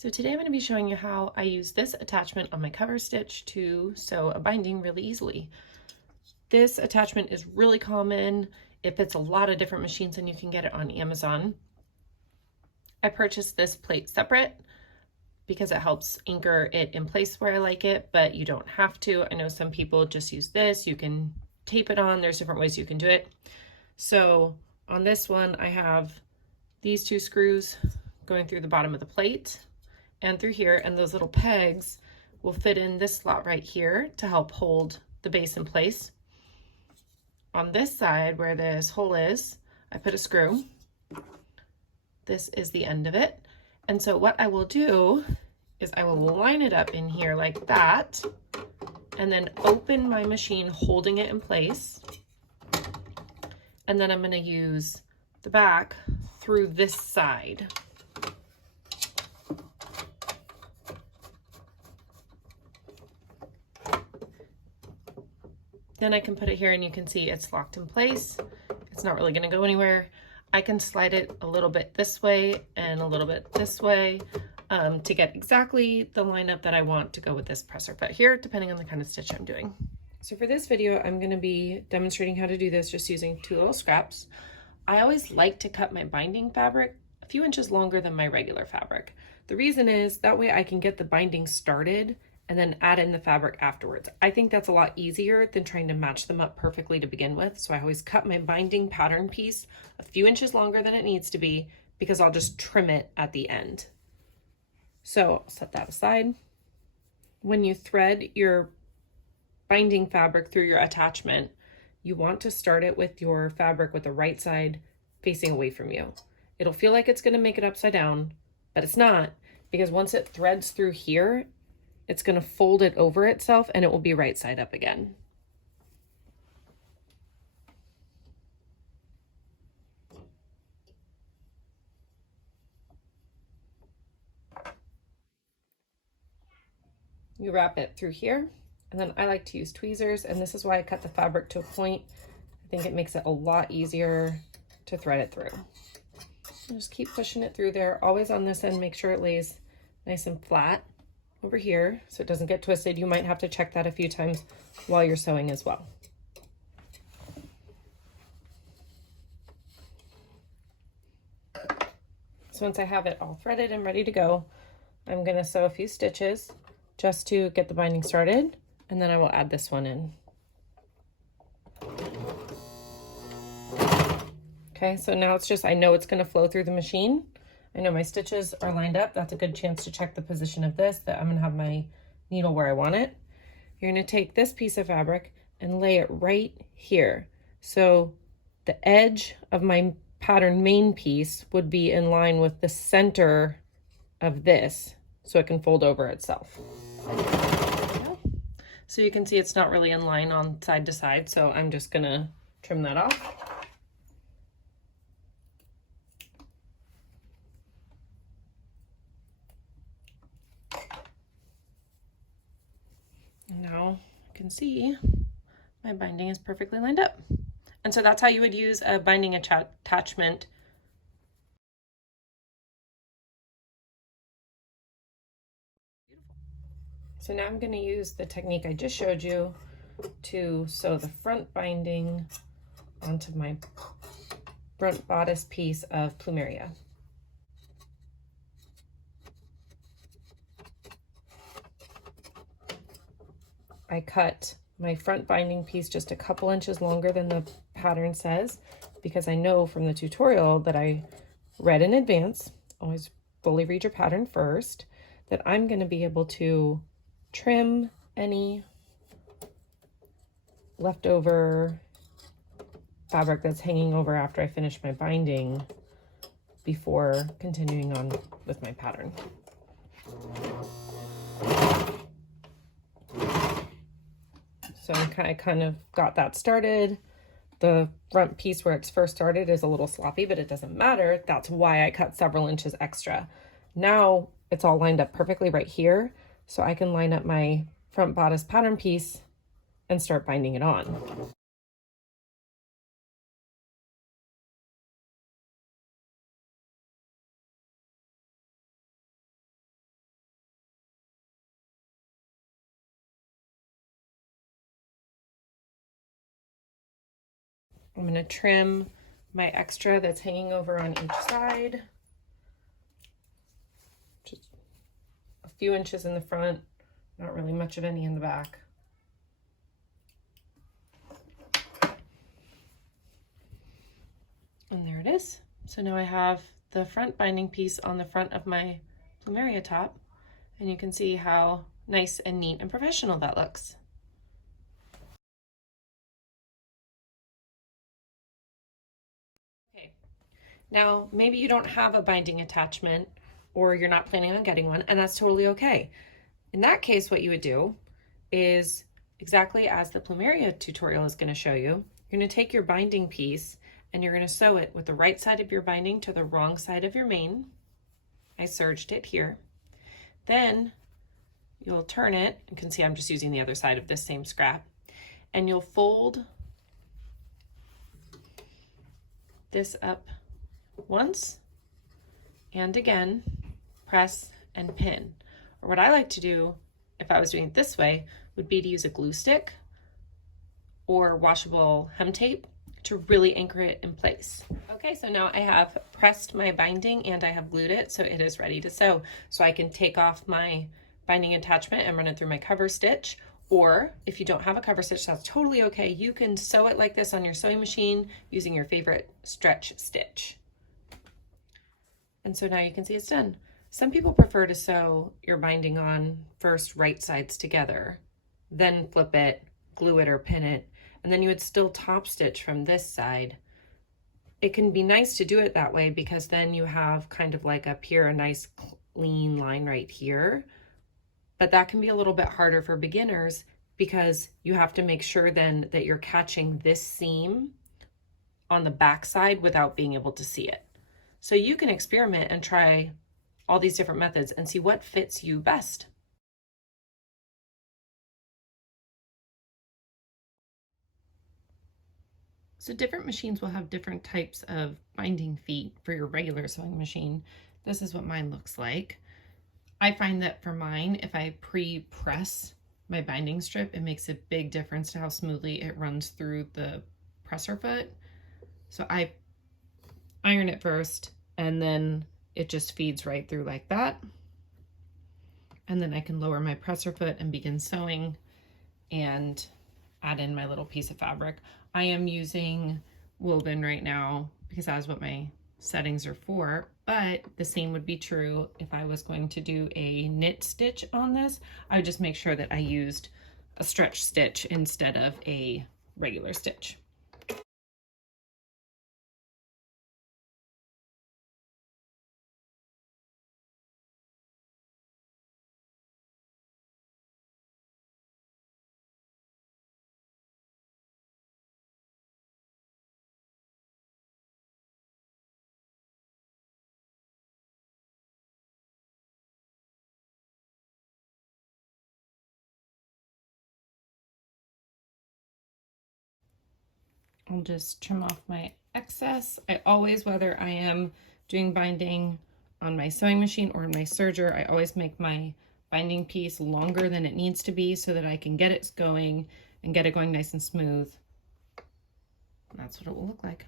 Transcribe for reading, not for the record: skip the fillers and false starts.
So today I'm going to be showing you how I use this attachment on my cover stitch to sew a binding really easily. This attachment is really common. It fits a lot of different machines and you can get it on Amazon. I purchased this plate separate because it helps anchor it in place where I like it, but you don't have to. I know some people just use this. You can tape it on. There's different ways you can do it. So on this one, I have these two screws going through the bottom of the plate and through here, and those little pegs will fit in this slot right here to help hold the base in place. On this side where this hole is, I put a screw. This is the end of it. And so what I will do is I will line it up in here like that, and then open my machine holding it in place. And then I'm going to use the back through this side. Then I can put it here and you can see it's locked in place. It's not really going to go anywhere. I can slide it a little bit this way and a little bit this way to get exactly the lineup that I want to go with this presser foot here, depending on the kind of stitch I'm doing. So for this video, I'm going to be demonstrating how to do this just using two little scraps. I always like to cut my binding fabric a few inches longer than my regular fabric. The reason is that way I can get the binding started and then add in the fabric afterwards. I think that's a lot easier than trying to match them up perfectly to begin with. So I always cut my binding pattern piece a few inches longer than it needs to be because I'll just trim it at the end. So I'll set that aside. When you thread your binding fabric through your attachment, you want to start it with your fabric with the right side facing away from you. It'll feel like it's going to make it upside down, but it's not, because once it threads through here, it's going to fold it over itself and it will be right side up again. You wrap it through here, and then I like to use tweezers, and this is why I cut the fabric to a point. I think it makes it a lot easier to thread it through. And just keep pushing it through there. Always on this end, make sure it lays nice and flat over here so it doesn't get twisted. You might have to check that a few times while you're sewing as well. So once I have it all threaded and ready to go, I'm going to sew a few stitches just to get the binding started, and then I will add this one in. Okay, so now it's just, I know it's going to flow through the machine. I know my stitches are lined up. That's a good chance to check the position of this, that I'm going to have my needle where I want it. You're going to take this piece of fabric and lay it right here. So the edge of my pattern main piece would be in line with the center of this, so it can fold over itself. So you can see it's not really in line on side to side, so I'm just going to trim that off. Now you can see my binding is perfectly lined up. And so that's how you would use a binding attachment. So now I'm going to use the technique I just showed you to sew the front binding onto my front bodice piece of Plumeria. I cut my front binding piece just a couple inches longer than the pattern says, because I know from the tutorial that I read in advance, always fully read your pattern first, that I'm going to be able to trim any leftover fabric that's hanging over after I finish my binding before continuing on with my pattern. So I kind of got that started. The front piece where it's first started is a little sloppy, but it doesn't matter. That's why I cut several inches extra. Now it's all lined up perfectly right here, so I can line up my front bodice pattern piece and start binding it on. I'm going to trim my extra that's hanging over on each side. Just a few inches in the front, not really much of any in the back. And there it is. So now I have the front binding piece on the front of my Plumeria top, and you can see how nice and neat and professional that looks. Okay, now maybe you don't have a binding attachment or you're not planning on getting one, and that's totally okay. In that case, what you would do is exactly as the Plumeria tutorial is going to show you. You're going to take your binding piece and you're going to sew it with the right side of your binding to the wrong side of your main. I serged it here. Then you'll turn it. You can see I'm just using the other side of this same scrap. And you'll fold this up once and again, press and pin. Or what I like to do, if I was doing it this way, would be to use a glue stick or washable hem tape to really anchor it in place. Okay, so now I have pressed my binding and I have glued it, so it is ready to sew. So I can take off my binding attachment and run it through my cover stitch, or if you don't have a cover stitch, that's totally okay. You can sew it like this on your sewing machine using your favorite stretch stitch. And so now you can see it's done. Some people prefer to sew your binding on first right sides together, then flip it, glue it or pin it, and then you would still top stitch from this side. It can be nice to do it that way because then you have kind of like up here a nice clean line right here, but that can be a little bit harder for beginners because you have to make sure then that you're catching this seam on the back side without being able to see it. So you can experiment and try all these different methods and see what fits you best. So different machines will have different types of binding feet for your regular sewing machine. This is what mine looks like. I find that for mine, if I pre-press my binding strip, it makes a big difference to how smoothly it runs through the presser foot. So I iron it first and then it just feeds right through like that. And then I can lower my presser foot and begin sewing and add in my little piece of fabric. I am using woven right now because that's what my settings are for, but the same would be true if I was going to do a knit stitch on this. I would just make sure that I used a stretch stitch instead of a regular stitch. I'll just trim off my excess. I always, whether I am doing binding on my sewing machine or in my serger, I always make my binding piece longer than it needs to be so that I can get it going and get it going nice and smooth. And that's what it will look like.